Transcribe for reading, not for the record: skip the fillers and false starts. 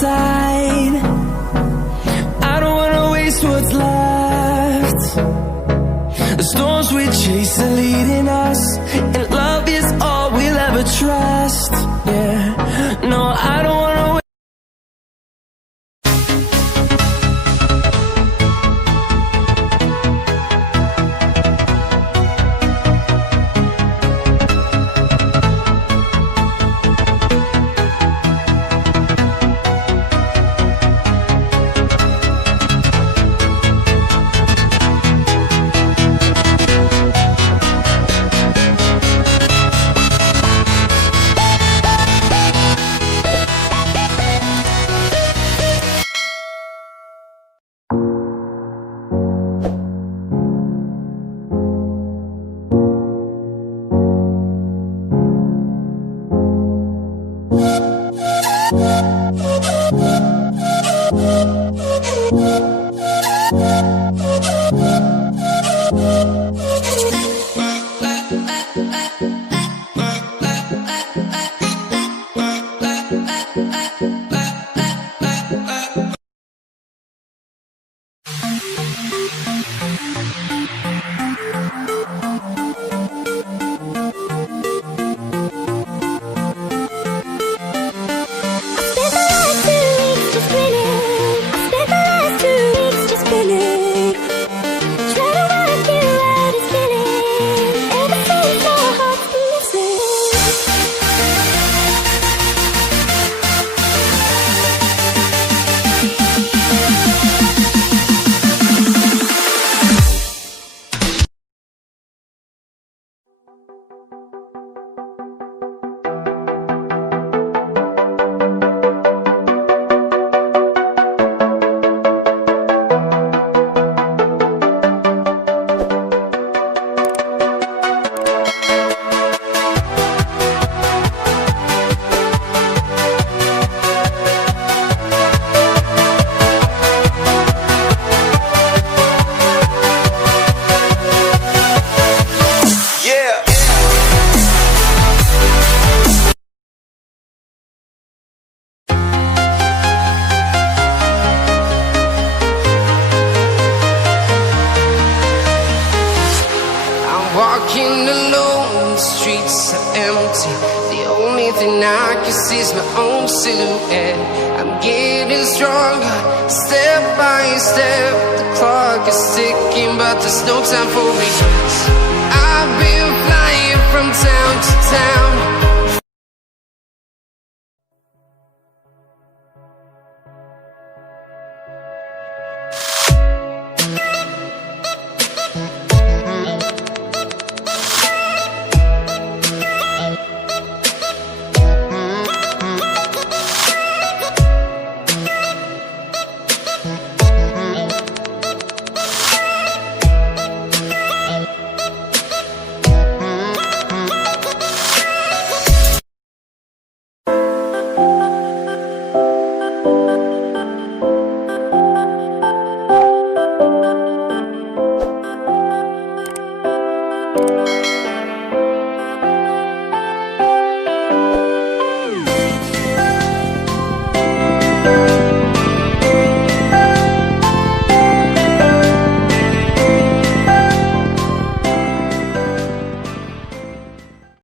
tide. I don't wanna waste what's left. The storms we chase are leading us, and love is all we'll ever trust. Yeah, no, I don't wanna wait. Walking alone, the streets are empty. The only thing I can see is my own silhouette. I'm getting stronger, step by step. The clock is ticking, but there's no time for regrets. I've been flying from town to town,